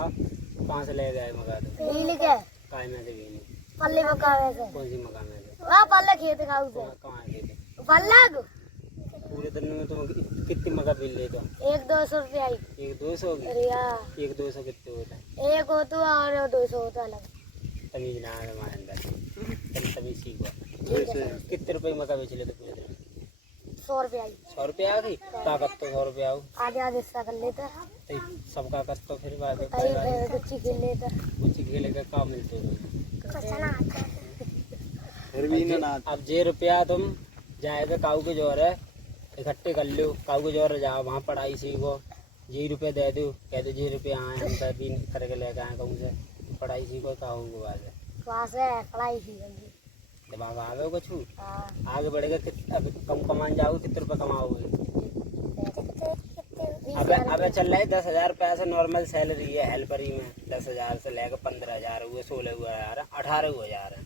बताओ 5 ले गए मका तो नीली के काय में से भी नहीं पल्ले मकावे से कौन सी मका में से वहाँ पल्ले खेत खाऊ से कहाँ थे पल्ला को पूरे दिन में तुम कितनी मका पी ले तो 100-200 रुपया आई 100-200 की अरे यार 100-200 कितने होता है एक हो तो और 200 होता अलग तमीज ना है हमारे अंदर तभी सीखो कितने रुपए मका बेच लेते पूरे दिन 100 रुपया आई 100 रुपये आ गई ताकत तो 100 रुपये आओ आधे आधे हिस्सा कर लेता तो सबका कत तो फिर बाद कहीं गुच्ची खेल लेता कुछ खेले का काम मिलते हो फिर भी ना अब जे रुपया तुम जाएगा काऊ के जोर है इकट्ठे कर लो काऊ के जोर जाओ वहाँ पढ़ाई सीखो यही रुपये दे दो कह दो जे रुपये आए हम तो भी करके लेके आए कहूँ से पढ़ाई सीखो काऊ के बाद वहाँ से पढ़ाई सीखेंगे दिमाग आवे कुछ हाँ आगे बढ़ेगा अब कम कमान जाओगे कितने रुपये कमाओगे अब चल रहा है 10,000 रुपया से नॉर्मल सैलरी है हेल्परी में 10,000 से लेकर 15,000 हुए 16,000 18,000 है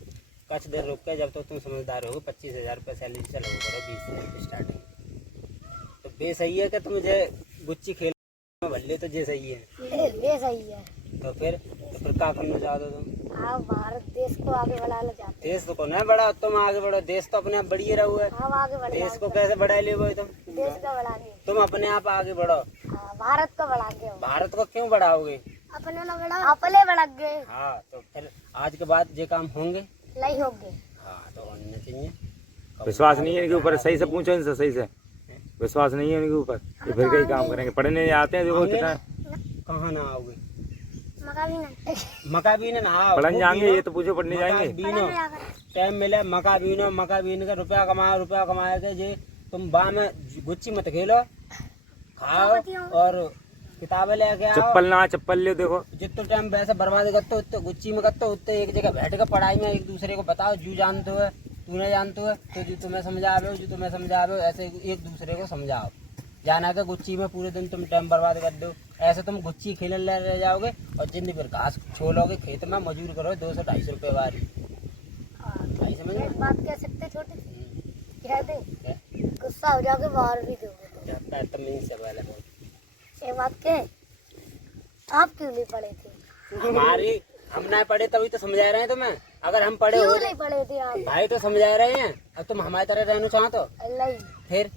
कुछ देर रुक के जब तो तुम समझदार हो 25,000 रुपये सैलरी चलो करो 20 से स्टार्टिंग तो बे सही है कि तुम जे गुच्ची खेल में भले तो जे सही है ये सही है तो फिर क्या करना चाहते हो तुम आप भारत देश को आगे बढ़ाना चाहते देश तो नहीं बढ़ा तुम आगे बढ़ो देश तो अपने आप बढ़िए रहो है हैं हम आगे बढ़े देश को कैसे बढ़ा ले तुम देश का बढ़ाएंगे तुम अपने आप आगे बढ़ो हाँ, भारत को बढ़ाएंगे हम। भारत को क्यों बढ़ाओगे अपने ना बढ़ा अपने बढ़ाएंगे हाँ तो फिर आज के बाद ये काम होंगे नहीं होंगे हाँ तो होने चाहिए विश्वास नहीं है इनके ऊपर सही से पूछो इनसे सही से विश्वास नहीं है इनके ऊपर ये फिर कई काम करेंगे पढ़ने आते हैं देखो कितना कहाँ ना आओगे मका भी नहीं मका बीने ना आओ पढ़ने जाएंगे ये तो पूछो पढ़ने जाएंगे बीनो टाइम मिले मका बीन के रुपया कमाए के जे तुम बा में गुच्ची मत खेलो खाओ और किताबें लेके आओ चप्पल ले देखो जितना टाइम वैसे बर्बाद करते उतने गुच्ची में करते उतने एक जगह बैठ कर पढ़ाई में एक दूसरे को बताओ जो जानते हो तू नहीं जानते हो तो जो तुम्हें समझावे ऐसे एक दूसरे को समझाओ जाना के गुच्ची में पूरे दिन तुम टाइम बर्बाद कर दो ऐसे तुम गुच्ची खेलने रह जाओगे और जिंदगी भर घास छोड़ोगे खेत में मजूर करो 200-250 रुपये वारी भाई समझ में बात कह सकते छोटे कह दे गुस्सा हो जाओगे बाहर भी दोगे तमीज से पहले ये बात के आप क्यों नहीं पढ़े थे हमारी हम ना पढ़े तभी तो समझा रहे हैं तुम्हें अगर हम पढ़े हो क्यों नहीं पढ़े थे आप भाई तो समझा रहे हैं अब तुम हमारी तरह रहना चाहते हो नहीं फिर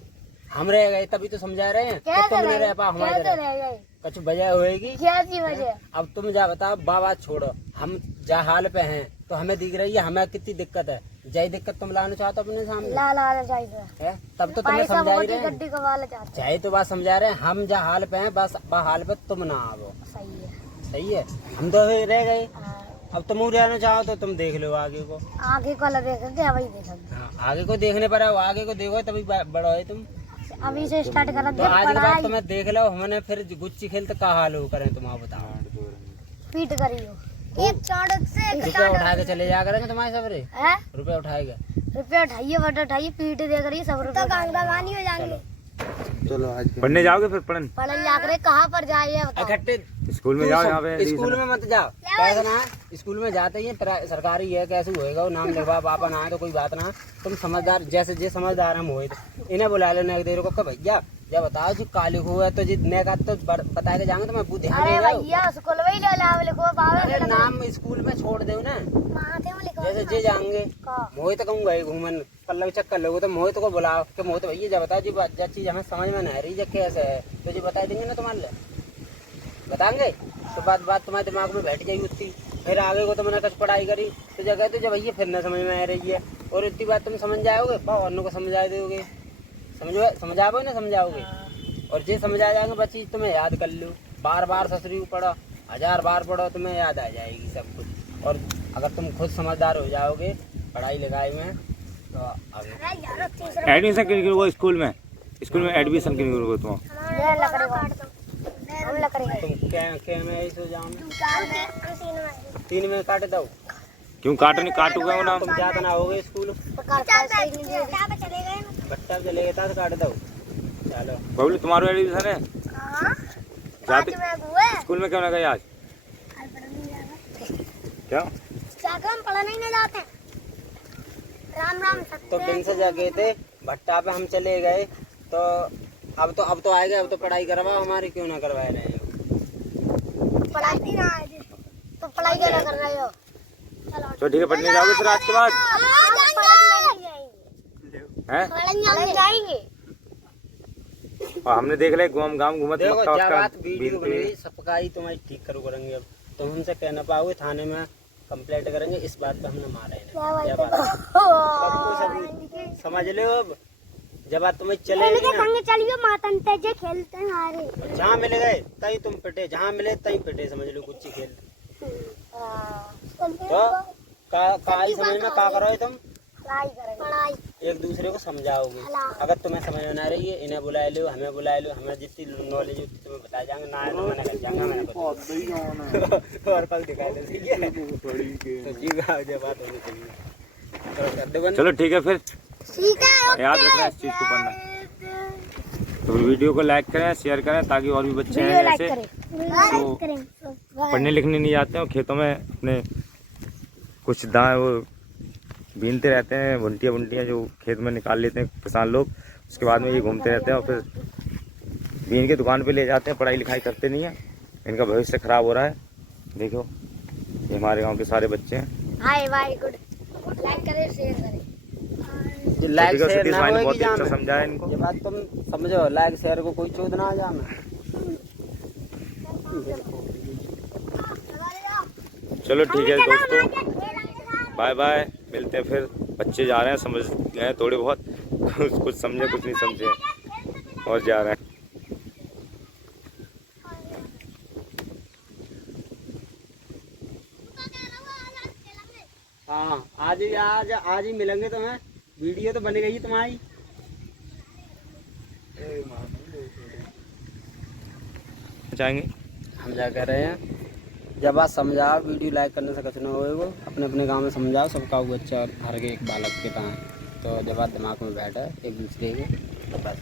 हम रह गए तभी तो समझा रहे हैं तो तुम नहीं रह पा हमारी कैसे तरह रह गए कुछ वजह होएगी कैसी वजह अब तुम जा बताओ बात छोड़ो हम जा हाल पे हैं तो हमें दिख रही है हमें कितनी दिक्कत है जय दिक्कत तुम लाना चाहते हो अपने सामने ला चाहिए है तब तो तुम्हें पैसा समझा ही मोटी रहे हैं गड्डी का वाला चाहते चाहे तो बात समझा रहे हैं हम जा हाल पे हैं बस हाल पे तुम ना आओ सही है सही है हम तो रह गए हाँ, अब तुम रहना चाहो तो तुम देख लो आगे को आगे को अलग देखेंगे वही देखेंगे हाँ, आगे को देखने पर है आगे को देखो तभी बड़ो है तुम अभी से स्टार्ट कर तो आज के बाद तुम्हें देख लो हमने फिर गुच्ची खेलते का हाल हो करें तुम आप बताओ पीट करियो एक चाड़क से रुपया उठा के चले जा करेंगे तुम्हारे सबरे है रुपया उठाएगा रुपया उठाइए बट उठाइए पीट दे करिए सब रुपया गानी हो जाएंगे चलो आज पढ़ने जाओगे फिर पढ़ने जाकर कहाँ पर जाइए इकट्ठे स्कूल में जाओ यहाँ पे स्कूल में मत जाओ कैसा ना स्कूल में जाते ही सरकारी है कैसे होएगा वो नाम लिखवा पापा ना है तो कोई बात ना तुम समझदार जैसे समझदार हम हुए इन्हें बुला लेना एक देर को भैया जब बताओ जी काली हुआ तो जी ने का तो बता के जाएंगे तो मैं बुद्धि अरे भैया स्कूल में ही नाम लिखो अरे नाम स्कूल में छोड़ दे ना जैसे जे जाएंगे मोहित कहूँगा घूमन पल्लव चक्कर लोगो तो मोहित को बुलाओ कि मोहित भैया जब बताओ जी जब चीज हमें समझ में नहीं रही जब कैसे है तो जी बता देंगे ना तुम्हारे लिए बताएंगे तो बात तुम्हारे दिमाग में बैठ जाएगी उतनी फिर आगे को तुमने कुछ पढ़ाई करी तो जगह तो जब भैया फिर ना समझ में आ रही है और इतनी बात तुम समझ जाओगे और को समझा दोगे समझाओगे ना समझाओगे और जे समझा जाएंगे बच्ची तुम्हें याद कर लो बार ससुरी पढ़ो 1000 बार पढ़ो तुम्हें याद आ जाएगी सब कुछ और अगर तुम खुद समझदार हो जाओगे पढ़ाई लिखाई में तो आगे एडमिशन क्यों वो स्कूल में एडमिशन क्यों करोगे तुम तुम क्या में ऐसे जाओ 3 में काट दो क्यों काटूंगा ना तुम ज्यादा ना होगे स्कूल बट्टा चलेगा तो काट दो चलो बबलू तुम्हारा एडमिशन है जाते स्कूल में क्यों ना गए आज क्या हम पढ़ने नहीं जाते राम तो दिन से जगे थे भट्टा पे हम चले गए तो अब तो आएगा अब तो पढ़ाई करवाओ हमारी क्यों ना करवाए रहे पढ़ाई कर रहे हो? तो ठीक है, पढ़ने जाओगे फिर आज के बाद हैं? जाएंगे। और हमने देख लिया गाँव घूमत देखो मक्का जब वक्का बात वीडियो बनेगी सबकाई तुम्हारी ठीक करो करेंगे। अब तुम हमसे कह ना पाओगे, थाने में कंप्लेंट करेंगे, इस बात पे हमने मारा है क्या बात है? सबको सब समझ लो। अब जब बात तुम्हें चलेगी ना, चलिए मातन तेजे खेलते हैं हमारे। जहाँ मिले गए तहीं तुम पिटे, जहाँ मिले तहीं पिटे, समझ लो कुछ ही खेल। तो का ही समझ में का करो तुम, पढ़ाई एक दूसरे को समझाओगे। अगर तुम्हें समझ में ना रही है, इन्हें बुला लो, हमें बुला लो, हमें जितनी नॉलेज होती तुम्हें बता जाएंगे। ना है तो मना कर जाएंगे, मैंने और कल दिखा दे, ठीक है? तो जी जब बात होनी चाहिए तो कर दो बंद। चलो ठीक है फिर, ठीक है, याद रखना इस चीज को पढ़ना। तो वीडियो को लाइक करें, शेयर करें, ताकि और भी बच्चे हैं ऐसे तो पढ़ने लिखने नहीं जाते हैं, खेतों में अपने कुछ दाएं वो बीनते रहते हैं, भुंटियाँ जो खेत में निकाल लेते हैं किसान लोग, उसके बाद में ये घूमते रहते हैं और फिर बीन के दुकान पे ले जाते हैं। पढ़ाई लिखाई करते नहीं है, इनका भविष्य खराब हो रहा है। देखो ये हमारे गांव के सारे बच्चे हैं। हाय भाई गुड, लाइक करें शेयर करें। लाइक शेयर सतीश ना भाई ने होगी बहुत अच्छा जान, समझाया इनको। ये बात तुम समझो, लाइक शेयर को कोई चोद ना आ जाना। चलो ठीक है दोस्तों, बाय बाय, मिलते हैं फिर। बच्चे जा रहे हैं, समझ गए थोड़े बहुत, कुछ समझे कुछ नहीं समझे और जा रहे हैं। हाँ आज ही मिलेंगे तुम्हें, वीडियो तो बन गई तुम्हारी। जाएंगे हम क्या कह रहे हैं, जब आप समझाओ, वीडियो लाइक करने से कुछ ना होएगा। अपने अपने गांव में समझाओ, सबका बच्चा हर के एक बालक के पास, तो जब बात दिमाग में बैठे एक दूसरे के, तो बस